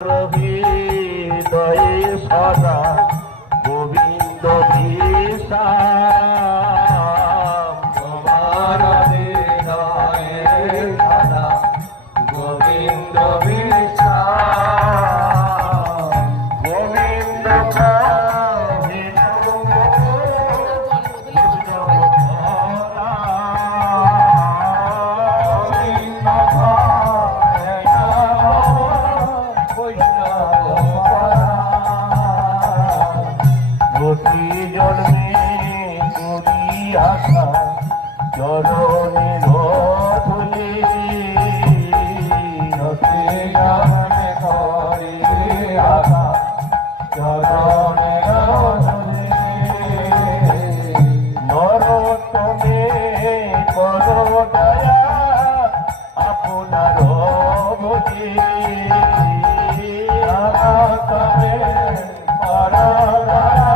হৃদয়ে সদা গোবিন্দ বিশ্রাম তোমার হৃদয়ে সদা গোবিন্দ বিশ্রাম গোবিন্দ প্রতি জন্মে করি আশা চরণে ধুলি প্রতি জন্মে করি আশা চরণে ধুলি নরোত্তমে করো দয়া আপনার বুঝি নরোত্তমে করো দয়া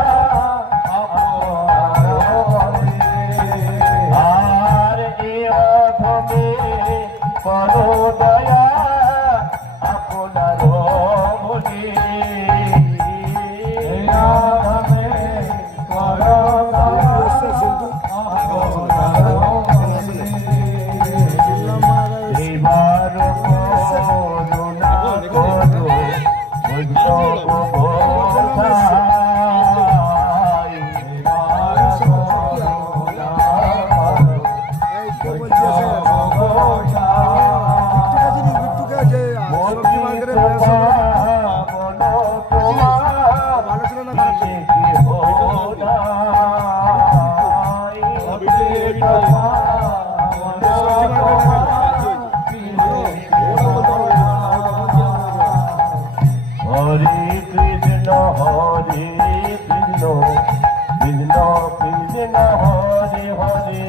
করো দয়া আপনার বলি করো দয়া এবার করুণা করো হরে কৃষ্ণ কৃষ্ণ কৃষ্ণ কৃষ্ণ হরে হরে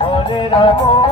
হরে রাম